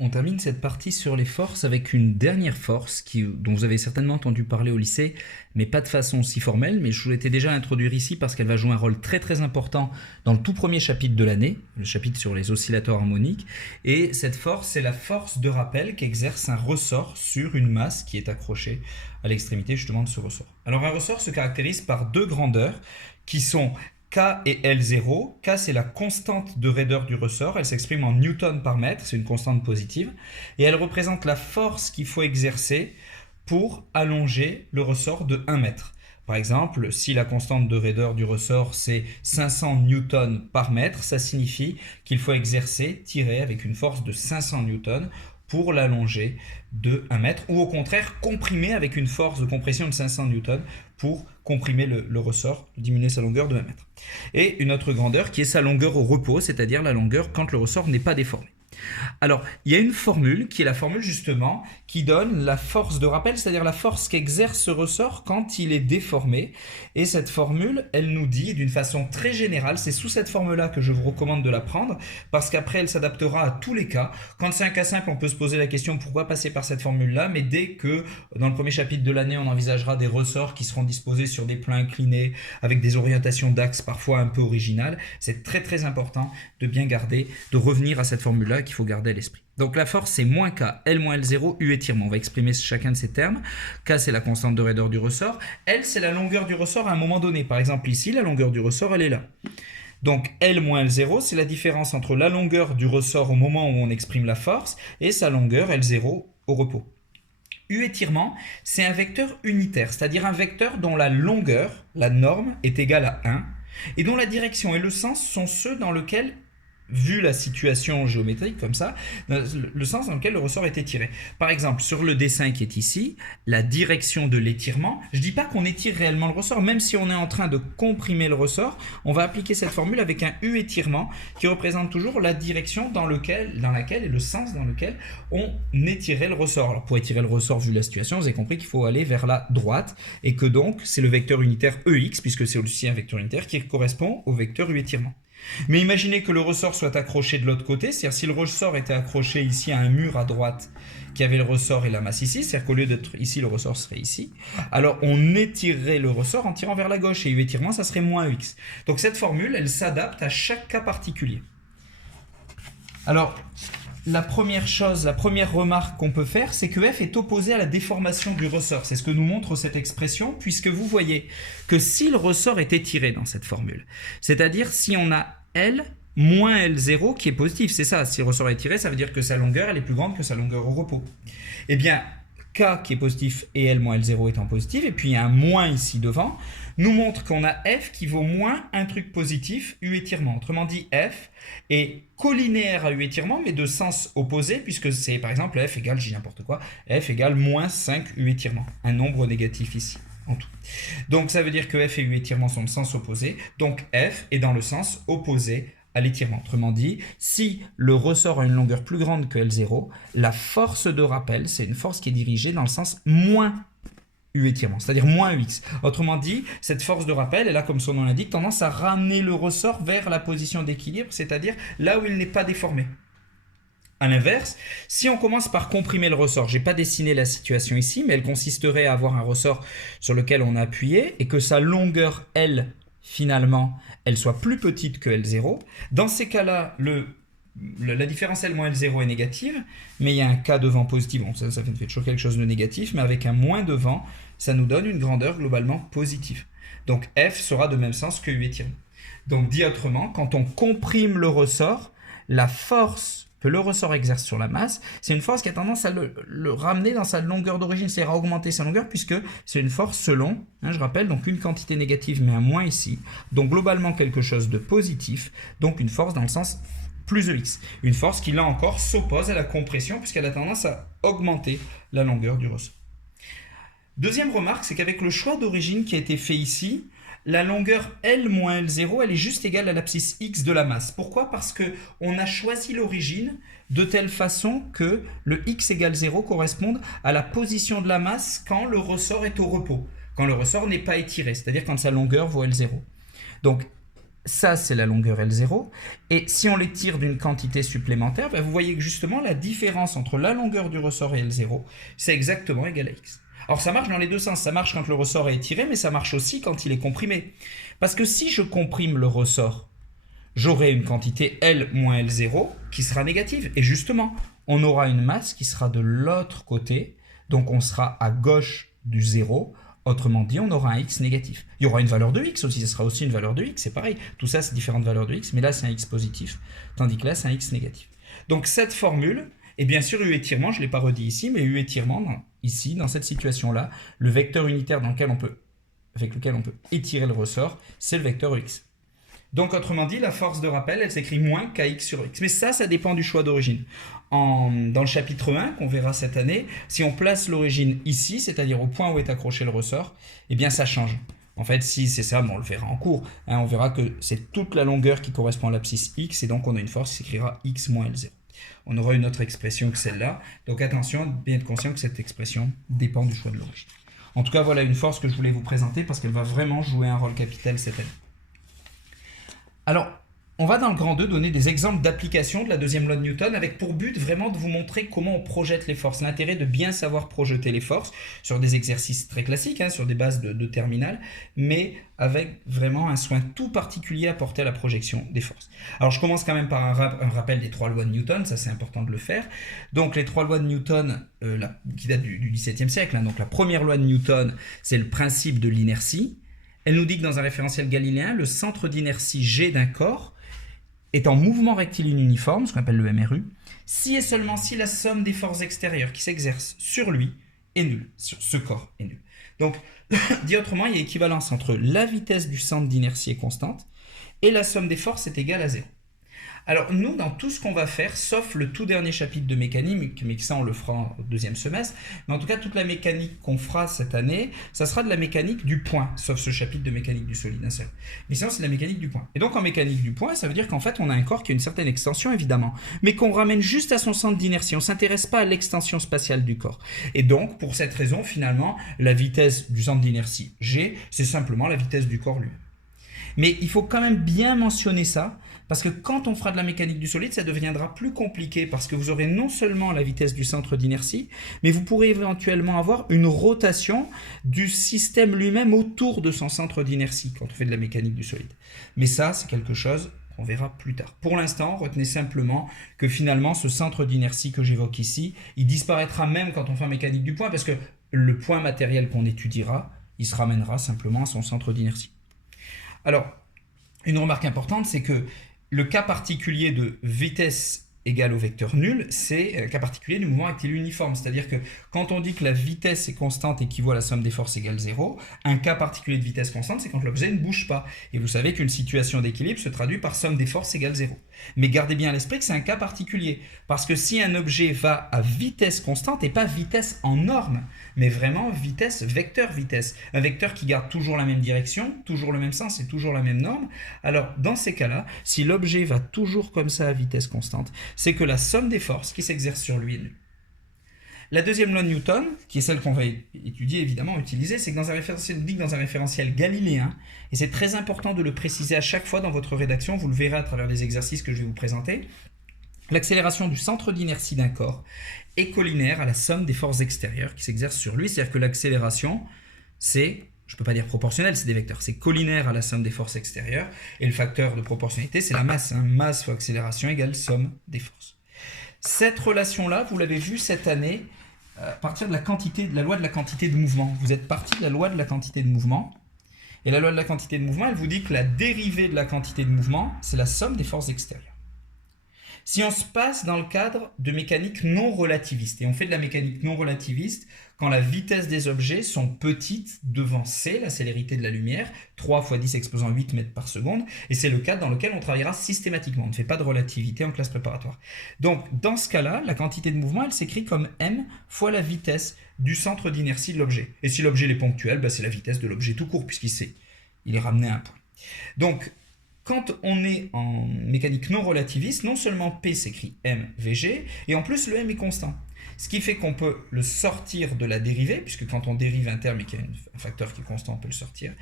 On termine cette partie sur les forces avec une dernière force dont vous avez certainement entendu parler au lycée, mais pas de façon si formelle, mais je souhaitais déjà l'introduire ici parce qu'elle va jouer un rôle très très important dans le tout premier chapitre de l'année, le chapitre sur les oscillateurs harmoniques, et cette force, c'est la force de rappel qu'exerce un ressort sur une masse qui est accrochée à l'extrémité justement de ce ressort. Alors un ressort se caractérise par deux grandeurs qui sont K et L0. K, c'est la constante de raideur du ressort. Elle s'exprime en newton par mètre. C'est une constante positive. Et elle représente la force qu'il faut exercer pour allonger le ressort de 1 mètre. Par exemple, si la constante de raideur du ressort, c'est 500 newtons par mètre, ça signifie qu'il faut tirer avec une force de 500 newtons pour l'allonger de 1 mètre, ou au contraire comprimer avec une force de compression de 500 newtons pour comprimer le ressort, diminuer sa longueur de 1 mètre. Et une autre grandeur qui est sa longueur au repos, c'est-à-dire la longueur quand le ressort n'est pas déformé. Alors, il y a une formule qui est la formule justement qui donne la force de rappel, c'est-à-dire la force qu'exerce ce ressort quand il est déformé. Et cette formule, elle nous dit d'une façon très générale, c'est sous cette forme-là que je vous recommande de la prendre, parce qu'après elle s'adaptera à tous les cas. Quand c'est un cas simple, on peut se poser la question pourquoi passer par cette formule-là, mais dès que dans le premier chapitre de l'année, on envisagera des ressorts qui seront disposés sur des plans inclinés, avec des orientations d'axe parfois un peu originales, c'est très très important de bien garder, de revenir à cette formule-là qu'il faut garder à l'esprit. Donc la force c'est moins K, L moins L0, U étirement. On va exprimer chacun de ces termes. K c'est la constante de raideur du ressort. L c'est la longueur du ressort à un moment donné. Par exemple ici, la longueur du ressort elle est là. Donc L moins L0 c'est la différence entre la longueur du ressort au moment où on exprime la force et sa longueur L0 au repos. U étirement, c'est un vecteur unitaire, c'est-à-dire un vecteur dont la longueur, la norme, est égale à 1 et dont la direction et le sens sont ceux dans lesquels, vu la situation géométrique comme ça, le sens dans lequel le ressort est étiré. Par exemple, sur le dessin qui est ici, la direction de l'étirement, je ne dis pas qu'on étire réellement le ressort, même si on est en train de comprimer le ressort, on va appliquer cette formule avec un U étirement qui représente toujours la direction dans laquelle et le sens dans lequel on étirait le ressort. Alors pour étirer le ressort, vu la situation, vous avez compris qu'il faut aller vers la droite et que donc c'est le vecteur unitaire EX, puisque c'est aussi un vecteur unitaire qui correspond au vecteur U étirement. Mais imaginez que le ressort soit accroché de l'autre côté, c'est-à-dire si le ressort était accroché ici à un mur à droite qui avait le ressort et la masse ici, c'est-à-dire qu'au lieu d'être ici, le ressort serait ici, alors on étirerait le ressort en tirant vers la gauche et U étirement, ça serait moins X. Donc cette formule, elle s'adapte à chaque cas particulier. Alors, la première remarque qu'on peut faire, c'est que F est opposé à la déformation du ressort. C'est ce que nous montre cette expression, puisque vous voyez que si le ressort est étiré dans cette formule, c'est-à-dire si on a L moins L0 qui est positif, c'est ça, si le ressort est étiré, ça veut dire que sa longueur elle est plus grande que sa longueur au repos. Eh bien, K qui est positif et L moins L0 étant positif, et puis il y a un moins ici devant, nous montre qu'on a F qui vaut moins un truc positif, U étirement. Autrement dit, F est collinéaire à U étirement, mais de sens opposé, puisque c'est par exemple F égale, je dis n'importe quoi, F égale moins 5 U étirement, un nombre négatif ici, en tout. Donc ça veut dire que F et U étirement sont de sens opposé, donc F est dans le sens opposé à l'étirement. Autrement dit, si le ressort a une longueur plus grande que L0, la force de rappel, c'est une force qui est dirigée dans le sens moins U étirement, c'est-à-dire moins UX. Autrement dit, cette force de rappel, elle a, comme son nom l'indique, tendance à ramener le ressort vers la position d'équilibre, c'est-à-dire là où il n'est pas déformé. A l'inverse, si on commence par comprimer le ressort, je n'ai pas dessiné la situation ici, mais elle consisterait à avoir un ressort sur lequel on a appuyé et que sa longueur L, finalement, elle soit plus petite que L0. Dans ces cas-là, la différence L moins L0 est négative, mais il y a un K devant positif. Bon, ça fait toujours quelque chose de négatif, mais avec un moins devant, ça nous donne une grandeur globalement positive. Donc F sera de même sens que U étirement. Donc dit autrement, quand on comprime le ressort, la force que le ressort exerce sur la masse, c'est une force qui a tendance à le ramener dans sa longueur d'origine, c'est-à-dire à augmenter sa longueur, puisque c'est une force selon, je rappelle, donc une quantité négative, mais un moins ici, donc globalement quelque chose de positif, donc une force dans le sens plus EX. Une force qui, là encore, s'oppose à la compression, puisqu'elle a tendance à augmenter la longueur du ressort. Deuxième remarque, c'est qu'avec le choix d'origine qui a été fait ici, la longueur L moins L0, elle est juste égale à l'abscisse X de la masse. Pourquoi ? Parce qu'on a choisi l'origine de telle façon que le X égale 0 corresponde à la position de la masse quand le ressort est au repos, quand le ressort n'est pas étiré, c'est-à-dire quand sa longueur vaut L0. Donc, Ça, c'est la longueur L0. Et si on les tire d'une quantité supplémentaire, vous voyez que justement, la différence entre la longueur du ressort et L0, c'est exactement égal à x. Alors ça marche dans les deux sens. Ça marche quand le ressort est étiré, mais ça marche aussi quand il est comprimé. Parce que si je comprime le ressort, j'aurai une quantité L moins L0 qui sera négative. Et justement, on aura une masse qui sera de l'autre côté. Donc on sera à gauche du 0. Autrement dit, on aura un x négatif. Il y aura une valeur de x aussi, ce sera aussi une valeur de x, c'est pareil. Tout ça, c'est différentes valeurs de x, mais là, c'est un x positif, tandis que là, c'est un x négatif. Donc cette formule, et bien sûr, u étirement, je ne l'ai pas redit ici, mais u étirement, ici, dans cette situation-là, le vecteur unitaire avec lequel on peut étirer le ressort, c'est le vecteur x. Donc, autrement dit, la force de rappel, elle s'écrit moins kx sur x. Mais ça dépend du choix d'origine. Dans le chapitre 1, qu'on verra cette année, si on place l'origine ici, c'est-à-dire au point où est accroché le ressort, eh bien, ça change. En fait, si c'est ça, on le verra en cours. On verra que c'est toute la longueur qui correspond à l'abscisse x, et donc on a une force qui s'écrira x moins L0. On aura une autre expression que celle-là. Donc, attention, bien être conscient que cette expression dépend du choix de l'origine. En tout cas, voilà une force que je voulais vous présenter parce qu'elle va vraiment jouer un rôle capital cette année. Alors, on va dans le grand 2 donner des exemples d'application de la deuxième loi de Newton avec pour but vraiment de vous montrer comment on projette les forces. L'intérêt de bien savoir projeter les forces sur des exercices très classiques, sur des bases de terminale, mais avec vraiment un soin tout particulier apporté à la projection des forces. Alors je commence quand même par un rappel des trois lois de Newton, ça c'est important de le faire. Donc les trois lois de Newton qui datent du XVIIe siècle, donc la première loi de Newton, c'est le principe de l'inertie. Elle nous dit que dans un référentiel galiléen, le centre d'inertie G d'un corps est en mouvement rectiligne uniforme, ce qu'on appelle le MRU, si et seulement si la somme des forces extérieures qui s'exercent sur lui est nulle, sur ce corps est nulle. Donc, dit autrement, il y a équivalence entre la vitesse du centre d'inertie est constante et la somme des forces est égale à 0. Alors nous, dans tout ce qu'on va faire, sauf le tout dernier chapitre de mécanique, mais ça on le fera au deuxième semestre, mais en tout cas toute la mécanique qu'on fera cette année, ça sera de la mécanique du point, sauf ce chapitre de mécanique du solide, un seul. Mais sinon c'est de la mécanique du point. Et donc en mécanique du point, ça veut dire qu'en fait on a un corps qui a une certaine extension évidemment, mais qu'on ramène juste à son centre d'inertie, on ne s'intéresse pas à l'extension spatiale du corps. Et donc pour cette raison finalement, la vitesse du centre d'inertie G, c'est simplement la vitesse du corps lui-même. Mais il faut quand même bien mentionner ça, parce que quand on fera de la mécanique du solide, ça deviendra plus compliqué, parce que vous aurez non seulement la vitesse du centre d'inertie, mais vous pourrez éventuellement avoir une rotation du système lui-même autour de son centre d'inertie, quand on fait de la mécanique du solide. Mais ça, c'est quelque chose qu'on verra plus tard. Pour l'instant, retenez simplement que finalement, ce centre d'inertie que j'évoque ici, il disparaîtra même quand on fait mécanique du point, parce que le point matériel qu'on étudiera, il se ramènera simplement à son centre d'inertie. Alors, une remarque importante, c'est que le cas particulier de vitesse égale au vecteur nul, c'est un cas particulier du mouvement rectiligne uniforme. C'est-à-dire que quand on dit que la vitesse est constante équivaut à la somme des forces égale 0, un cas particulier de vitesse constante, c'est quand l'objet ne bouge pas. Et vous savez qu'une situation d'équilibre se traduit par somme des forces égale 0. Mais gardez bien à l'esprit que c'est un cas particulier. Parce que si un objet va à vitesse constante, et pas vitesse en norme, mais vraiment vitesse, vecteur vitesse, un vecteur qui garde toujours la même direction, toujours le même sens et toujours la même norme, alors dans ces cas-là, si l'objet va toujours comme ça à vitesse constante, c'est que la somme des forces qui s'exercent sur lui est nulle. La deuxième loi de Newton, qui est celle qu'on va étudier, évidemment, utiliser, c'est que dans un référentiel galiléen, et c'est très important de le préciser à chaque fois dans votre rédaction, vous le verrez à travers les exercices que je vais vous présenter, l'accélération du centre d'inertie d'un corps est collinaire à la somme des forces extérieures qui s'exercent sur lui, c'est-à-dire que l'accélération, c'est, je ne peux pas dire proportionnel, c'est des vecteurs, c'est collinaire à la somme des forces extérieures, et le facteur de proportionnalité, c'est la masse, masse fois accélération égale somme des forces. Cette relation-là, vous l'avez vu cette année, à partir de la loi de la quantité de mouvement. Vous êtes parti de la loi de la quantité de mouvement, et la loi de la quantité de mouvement, elle vous dit que la dérivée de la quantité de mouvement, c'est la somme des forces extérieures. Si on se passe dans le cadre de mécanique non relativiste, et on fait de la mécanique non relativiste quand la vitesse des objets sont petites devant c, la célérité de la lumière, 3 fois 10 exposant 8 mètres par seconde, et c'est le cadre dans lequel on travaillera systématiquement, on ne fait pas de relativité en classe préparatoire. Donc dans ce cas-là, la quantité de mouvement, elle s'écrit comme m fois la vitesse du centre d'inertie de l'objet. Et si l'objet est ponctuel, c'est la vitesse de l'objet tout court, puisqu'il est ramené à un point. Donc, quand on est en mécanique non relativiste, non seulement P s'écrit mvg, et en plus le m est constant. Ce qui fait qu'on peut le sortir de la dérivée, puisque quand on dérive un terme et qu'il y a un facteur qui est constant, on peut le sortir.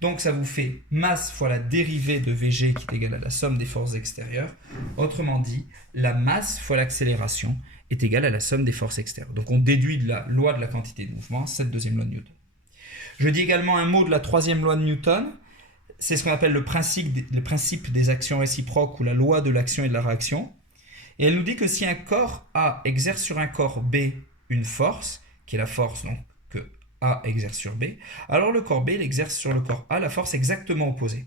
Donc ça vous fait masse fois la dérivée de Vg qui est égale à la somme des forces extérieures. Autrement dit, la masse fois l'accélération est égale à la somme des forces extérieures. Donc on déduit de la loi de la quantité de mouvement, cette deuxième loi de Newton. Je dis également un mot de la troisième loi de Newton. C'est ce qu'on appelle le principe des actions réciproques ou la loi de l'action et de la réaction. Et elle nous dit que si un corps A exerce sur un corps B une force, qui est la force donc, que A exerce sur B, alors le corps B il exerce sur le corps A la force exactement opposée.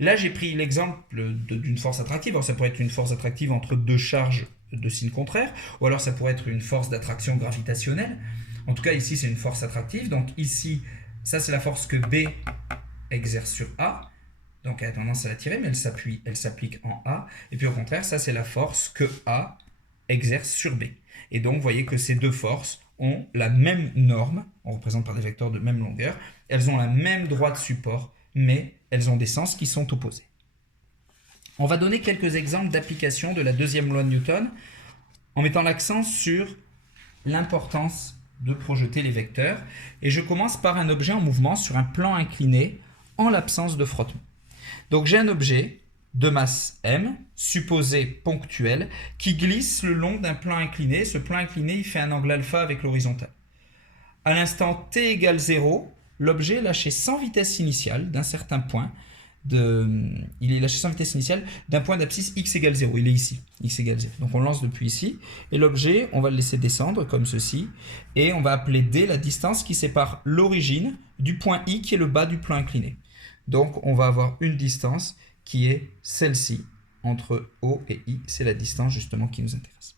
Là, j'ai pris l'exemple d'une force attractive. Alors, ça pourrait être une force attractive entre deux charges de signe contraire, ou alors ça pourrait être une force d'attraction gravitationnelle. En tout cas, ici, c'est une force attractive. Donc ici, ça, c'est la force que B exerce sur A. Donc elle a tendance à la tirer, mais elle s'applique en A. Et puis au contraire, ça, c'est la force que A exerce sur B. Et donc, vous voyez que ces deux forces ont la même norme. On représente par des vecteurs de même longueur. Elles ont la même droite de support, mais elles ont des sens qui sont opposés. On va donner quelques exemples d'application de la deuxième loi de Newton en mettant l'accent sur l'importance de projeter les vecteurs. Et je commence par un objet en mouvement sur un plan incliné en l'absence de frottement. Donc j'ai un objet de masse m, supposé ponctuel, qui glisse le long d'un plan incliné. Ce plan incliné, il fait un angle alpha avec l'horizontale. À l'instant t égale 0, l'objet est lâché sans vitesse initiale d'un certain point. Il est lâché sans vitesse initiale d'un point d'abscisse x égale 0. Il est ici, x égale 0. Donc on lance depuis ici. Et l'objet, on va le laisser descendre comme ceci. Et on va appeler d la distance qui sépare l'origine du point I qui est le bas du plan incliné. Donc on va avoir une distance qui est celle-ci entre O et I. C'est la distance justement qui nous intéresse.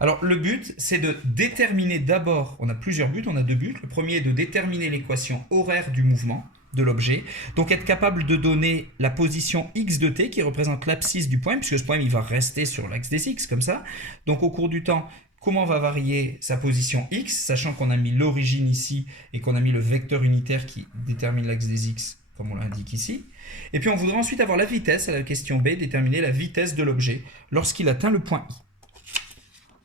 Alors le but, c'est de déterminer d'abord, on a plusieurs buts, on a deux buts. Le premier est de déterminer l'équation horaire du mouvement de l'objet. Donc être capable de donner la position x de t qui représente l'abscisse du point, puisque ce point il va rester sur l'axe des x comme ça. Donc au cours du temps, comment va varier sa position x, sachant qu'on a mis l'origine ici et qu'on a mis le vecteur unitaire qui détermine l'axe des x, comme on l'indique ici. Et puis on voudrait ensuite avoir la vitesse, à la question B, déterminer la vitesse de l'objet lorsqu'il atteint le point I.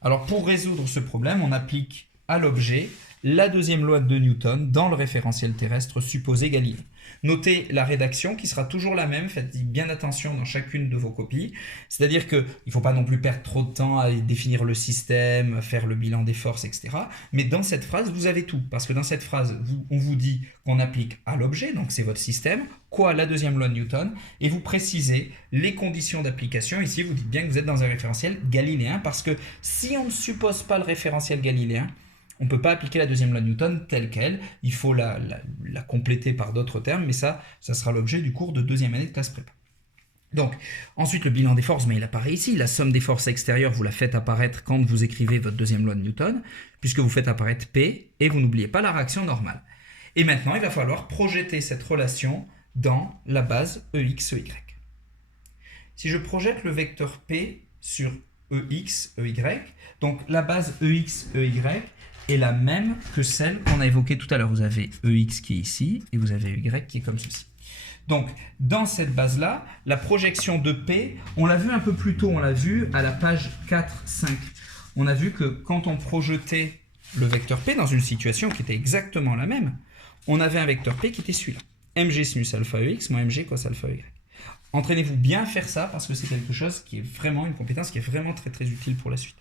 Alors pour résoudre ce problème, on applique à l'objet la deuxième loi de Newton dans le référentiel terrestre supposé Galilée. Notez la rédaction qui sera toujours la même, faites bien attention dans chacune de vos copies. C'est-à-dire qu'il ne faut pas non plus perdre trop de temps à définir le système, à faire le bilan des forces, etc. Mais dans cette phrase, vous avez tout. Parce que dans cette phrase, on vous dit qu'on applique à l'objet, donc c'est votre système, quoi la deuxième loi de Newton, et vous précisez les conditions d'application. Ici, vous dites bien que vous êtes dans un référentiel galiléen, parce que si on ne suppose pas le référentiel galiléen, on ne peut pas appliquer la deuxième loi de Newton telle qu'elle, il faut la compléter par d'autres termes, mais ça sera l'objet du cours de deuxième année de classe prépa. Donc, ensuite le bilan des forces, mais il apparaît ici, la somme des forces extérieures, vous la faites apparaître quand vous écrivez votre deuxième loi de Newton, puisque vous faites apparaître P, et vous n'oubliez pas la réaction normale. Et maintenant, il va falloir projeter cette relation dans la base EX, EY. Si je projette le vecteur P sur EX, EY, donc la base EX, EY, est la même que celle qu'on a évoquée tout à l'heure. Vous avez EX qui est ici et vous avez EY qui est comme ceci. Donc, dans cette base-là, la projection de P, on l'a vu un peu plus tôt, on l'a vu à la page 4, 5. On a vu que quand on projetait le vecteur P dans une situation qui était exactement la même, on avait un vecteur P qui était celui-là. Mg sinus alpha EX moins Mg cos alpha EY. Entraînez-vous bien à faire ça parce que c'est quelque chose qui est vraiment une compétence qui est vraiment très très utile pour la suite.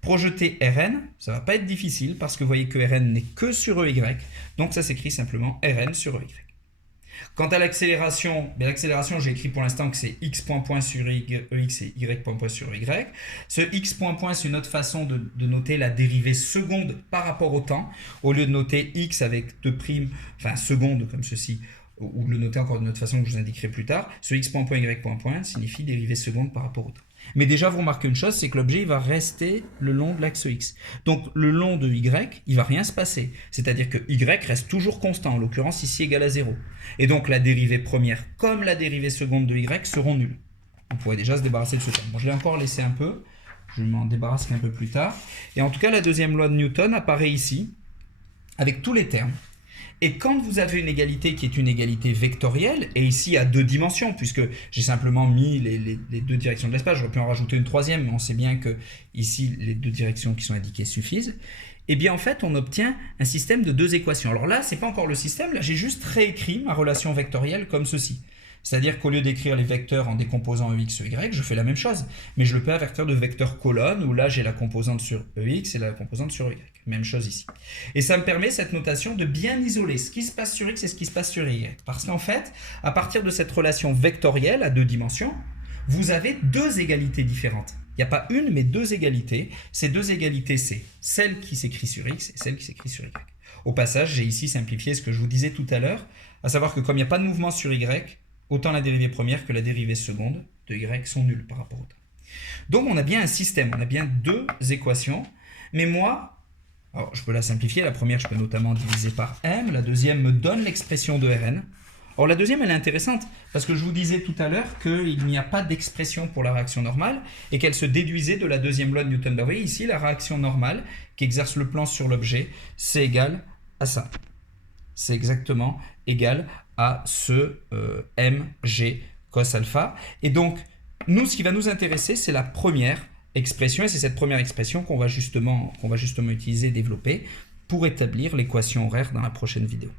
Projeter Rn, ça ne va pas être difficile parce que vous voyez que Rn n'est que sur EY, donc ça s'écrit simplement Rn sur EY. Quant à l'accélération, j'ai écrit pour l'instant que c'est x point point sur EX et y point point sur Y. Ce x point point, c'est une autre façon de noter la dérivée seconde par rapport au temps, au lieu de noter x avec 2 primes, enfin seconde comme ceci, ou le noter encore d'une autre façon que je vous indiquerai plus tard. Ce x point point, y point point signifie dérivée seconde par rapport au temps. Mais déjà, vous remarquez une chose, c'est que l'objet va rester le long de l'axe X. Donc, le long de Y, il ne va rien se passer. C'est-à-dire que Y reste toujours constant, en l'occurrence ici égal à 0. Et donc, la dérivée première comme la dérivée seconde de Y seront nulles. On pourrait déjà se débarrasser de ce terme. Bon, je l'ai encore laissé un peu. Je m'en débarrasse un peu plus tard. Et en tout cas, la deuxième loi de Newton apparaît ici, avec tous les termes. Et quand vous avez une égalité qui est une égalité vectorielle, et ici à deux dimensions, puisque j'ai simplement mis les deux directions de l'espace, j'aurais pu en rajouter une troisième, mais on sait bien que ici les deux directions qui sont indiquées suffisent, et bien en fait on obtient un système de deux équations. Alors là, c'est pas encore le système, là j'ai juste réécrit ma relation vectorielle comme ceci. C'est-à-dire qu'au lieu d'écrire les vecteurs en décomposant EX, EY, je fais la même chose. Mais je le fais à partir de vecteurs colonnes, où là j'ai la composante sur EX et la composante sur EY. Même chose ici. Et ça me permet, cette notation, de bien isoler ce qui se passe sur X et ce qui se passe sur Y. Parce qu'en fait, à partir de cette relation vectorielle à deux dimensions, vous avez deux égalités différentes. Il n'y a pas une, mais deux égalités. Ces deux égalités, c'est celle qui s'écrit sur X et celle qui s'écrit sur Y. Au passage, j'ai ici simplifié ce que je vous disais tout à l'heure, à savoir que comme il n'y a pas de mouvement sur Y, autant la dérivée première que la dérivée seconde de Y sont nulles par rapport au temps. Donc on a bien un système, on a bien deux équations, mais moi, alors je peux la simplifier, la première je peux notamment diviser par M, la deuxième me donne l'expression de Rn. Or la deuxième elle est intéressante, parce que je vous disais tout à l'heure qu'il n'y a pas d'expression pour la réaction normale, et qu'elle se déduisait de la deuxième loi de Newton. Vous voyez ici, la réaction normale qui exerce le plan sur l'objet, c'est égal à ça. C'est exactement égal à ce mg cos alpha. Et donc, nous, ce qui va nous intéresser, c'est la première expression, et c'est cette première expression qu'on va justement utiliser et développer pour établir l'équation horaire dans la prochaine vidéo.